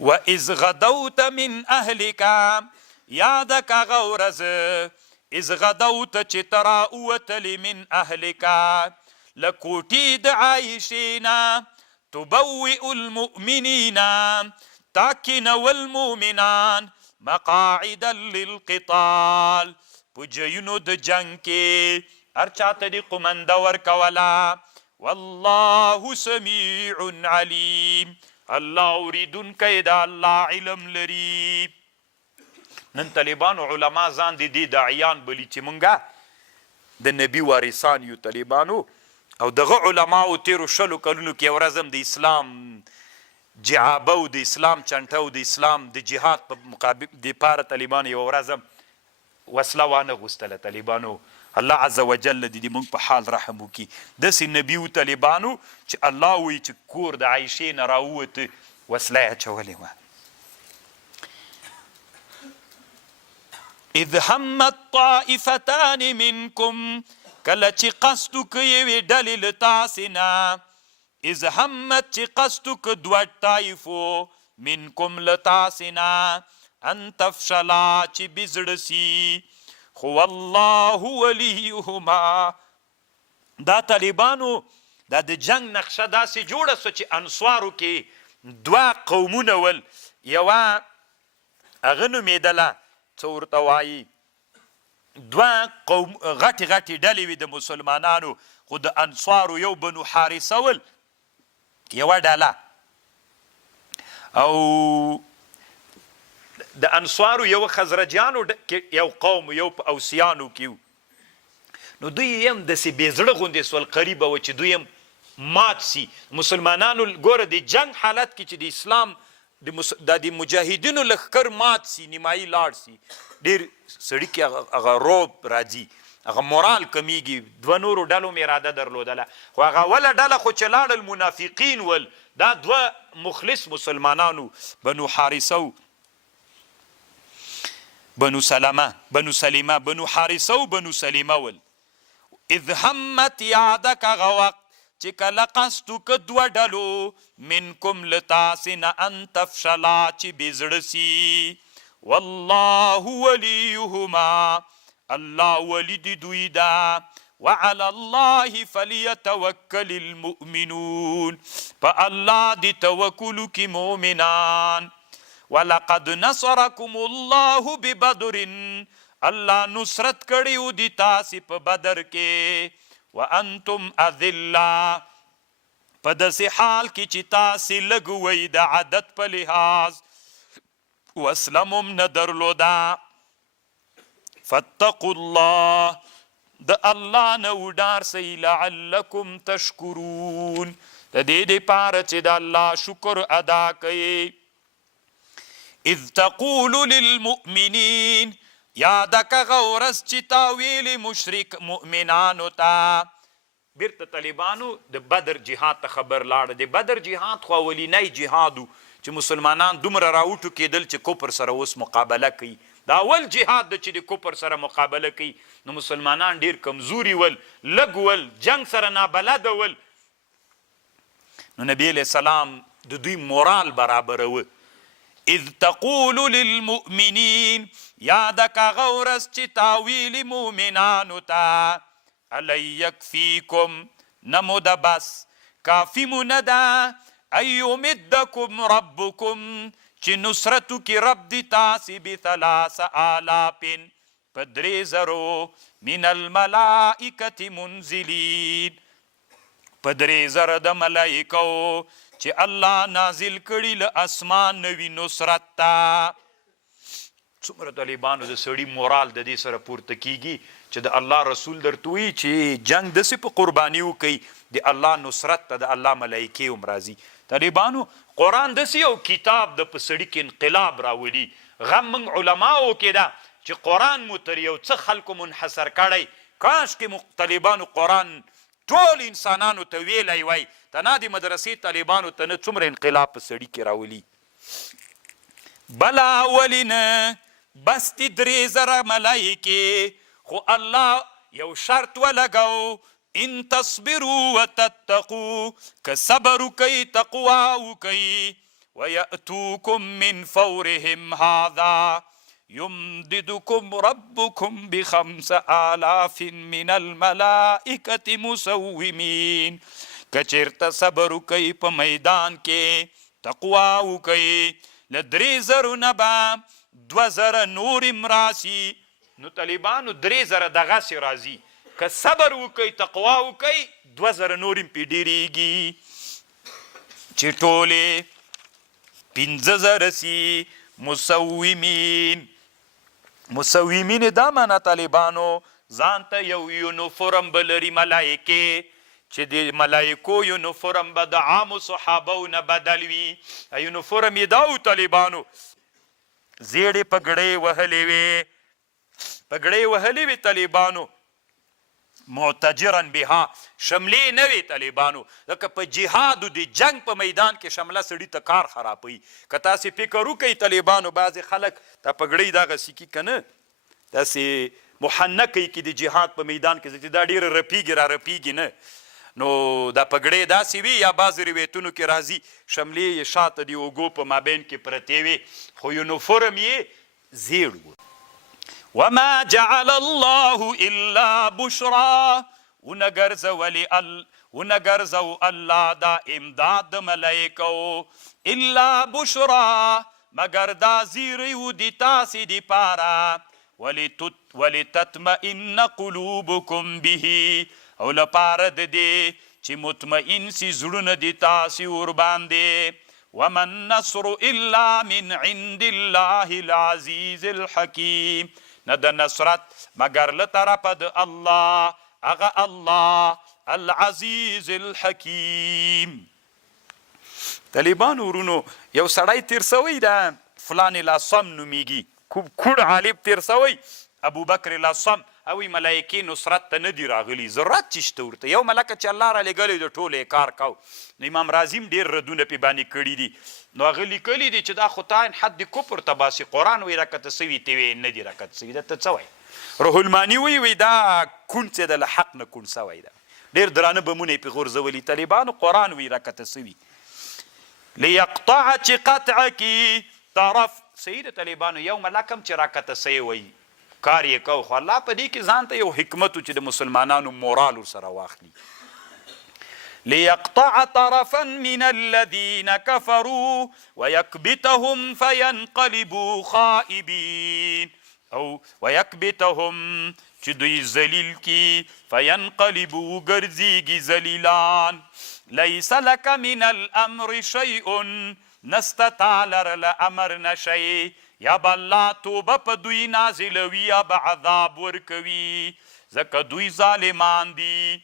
و اذ غدوت من اهلک یادک غورز اذ غدوت چې ترا اوتلی من اهلک لکوټی د عایشینا تبوئ المؤمنین تاکین والمؤمنان مقاعدا للقتال په جیونو د جنگ کې هر چاته دې قمنده ورکوله والله سمیع علیم الله اوریدونکی د الله علم لري. نن طالبانو علما ځان د دې داعیان بولي چې مونږه د نبي وارثان یو طالبانو او دغه علماو تیرو شلو کلونو کې یو ورځ هم د اسلام جعابه او د اسلام چنټه او د اسلام د جهاد په مقابل دپاره طالبانو یو ورځ هم وسله وانه غوستله. طالبانو الله عز وجل دې موږ په حال رحم وکړي. داسې نبي و طالبانو چې الله وایي چې کور د عایشې نه راووته وسله یې اچولې وه. اذ همت طائفتان منکم کله چې قصد وکړي یوې ډلې له تاسې نه اذ همت چې قصد وکړه دوه طایفو منکم له تاسې نه ان تفشلا چې بزړه سي خو والله ولیهما. دا طالبانو دا د جنگ نقشه داسې جوړه سوه چې انصارو کې دوه قومونه ول. یوه هغه نومېدله څه ورته وایي دوه قوم غټې غټې ډلې وي د مسلمانانو خو د انصارو یو بنو حارثه ول یوه ډله او د انصارو یو خزرجیانو یو قوم یو په اوسیانو کې وو. نو دوی هم داسې بېزړه غوندې سول قریبه وه چې دوی هم مات سي. مسلمانانو ګوره د جنگ حالت کې چې د اسلام د مجاهدینو لښکر مات سي نیمایي لاړ سي ډېر سړي کې هغه روب راځي هغه مورال کمیږي. دوه نورو ډلو مې اراده درلودله خو هغه اوله ډله خو چې لاړل منافقین ول دا دوه مخلص مسلمانانو بنو حارثه بنو سلمه بنو حارثه و بنو سلمه ول. اذ همت یادک هغه وقت چې کله قصد وکړه دوه ډلو منکم له تاسې نه ان تفشلا چې بېزړه سي والله ولیهما الله ولی د دوی ده وعلى الله فلیتوکل المؤمنون په الله د توکل کې مؤمنان. ولقد نصرکم الله ببدر الله نصرت کړی د تاسې په بدر کې وانتم اذله په داسې حال کې چې تاسې لږ وئ د عدد په لحاظ وسلم هم نه درلوده. فاتقوا الله د الله نه وډار سئ لعلکم تشکرون د دې دپاره چې د الله شکر ادا کوئ. اذ تقول للمؤمنین یادک هغه ورځ چې تا ویلې مشرک مؤمنانو ته. بیرته طالبانو د بدر جهاد ته خبر لاړه. د بدر جهاد خو اولینی جهاد و چې مسلمانان دومره راوټو کېدل چې کفر سره اوس مقابله کوي. دا اول جهاد ده چې د کفر سره مقابله کوي. نو مسلمانان ډیر کمزوري ول لږ ول جنگ سره نابلده ول. نو نبی علیه السلام د دوی مورال برابروه. اذ تقول للمؤمنین یادک هغه ورځ چې تا ویلي مؤمنانو ته الی یکفیکم نه مو ده بس کافي مو نه ده ان یمدکم ربکم چې نصرت وکړي رب د تاسې بثلاث آلاف په 3,000 من الملائکة منزلین په 3,000 د ملائکو چې الله نازل کړي له اسمان نوي نصرت ته. څومره طالبانو د سړي مورال د دې سره پورته کیږي چې د الله رسول درته وایي چې جنگ داسې په قرباني وکوي د الله نصرت ته د الله ملایکې هم راځي. طالبانو قرآن داسې یو کتاب د په سړي کې انقلاب راولي. غم موږ علماو کې ده چې قرآن مو تر یو څه خلکو منحصر کړی. کاش کې طالبانو قرآن ټول انسانانو ته ویلی وای تنا د مدرسې طالبانو ته نه څومره انقلاب په سړي کې راولي. بلا ولینه بس د 3,000 ملایکې خو الله یو شرط ولګو ان تصبروا وتتقوا که صبر وکئ تقوا وکئ ويأتوكم من فورهم هذا يمددكم ربكم ب5,000 من الملائكة مسومين. کچرته صبر وکئ په میدان کې تقوا وکئ له 3,000 نه به 2,000 نور راسي. نو طالبانو 3,000 دغسې راځي، که صبر وکئ تقوا وکئ 2,000 نور پې ډېرېږي، چې ټولې 15,000 سي مسومین. مسومین دا معنا طالبانو ځان ته یو یونیفورم به لري ملایکې، چې د ملایکو یونیفورم به د عامو صحابو نه بدل وي. یونیفورم یې دا و طالبانو، زیړې پګړۍ وهلې وې، پګړۍ وهلې وې طالبانو، معتجرا بها، شملې نه وې طالبانو. ځکه په جهاد د جنگ په میدان کې شمله سړي ته کار خرابوي. که تاسې فکر وکئ طالبانو، بعضې خلک دا پګړۍ دغسې کي که نه، داسې محنکۍ کې د جهاد په میدان کې چې دا ډېره رپېږي را رپېږي نه، نو دا پګړۍ داسې وي، یا بعضې روایتونو کې راځي شملې یې شاته د اوږو په مابین کې پرتې وې، خو یونیفورم یې زیړ و. وما جعل الله الا بشرا، ونګرځو الله دا امداد د ملایکو، الا بشرا مگر دا زیری و د تاسې دپاره، ولتطمئن قلوبکم به، او لپاره د دې چې مطمئن سي زړونه د تاسې ورباندې. وما النصر الا من عند الله العزیز الحکیم، نه د نصرت مگر له طرفه د الله، هغه الله العزیز الحکیم. طالبانو ورونو یو سړی تیر سوی ده فلان الاصم نومیږي، کوڼ عالم تیر سوی ابوبکر الاصم، او ملایکې نصرت ته نه دي راغلي، ضرورت چې شته ورته، یو ملکه چې الله را لېږلی د ټولو یې کار کو. نو امام راضي هم ډېر ردونه پې باندې کړي دي، نو هغه لیکلي دي چې دا خو تا حد کفر ته باسي، قرآن وایي راکته سوي ته وایي نه دي راکته سوي ده، ته څه وایي؟ روح الماني وایي دا کوڼ چې ده له حق نه کوڼ سوی ده، ډېر درانه بمونه یې پې غورځولي. طالبانو قرآن وایي راکته سوي لیقطع چې قطعه کي طرف. صحیح ده طالبانو، یو ملک هم چې راکته سوی وایي کار یې کو، خو الله په دې کې ځان ته یو حکمت و چې د مسلمانانو مورال ورسره واخلي. لیقطع طرفا من الذین کفروا ویکبتهم فینقلبوا خائبین، او ویکبتهم چې دوی ذلیل کی، فینقلبوا ګرځېږي ذلیلان. لیس لک من الامر شیء، نسته تا لره امر نشی، یا به الله توبه په دوی نازلوي یا به عذاب ورکوي، ځکه دوی ظالمان دي.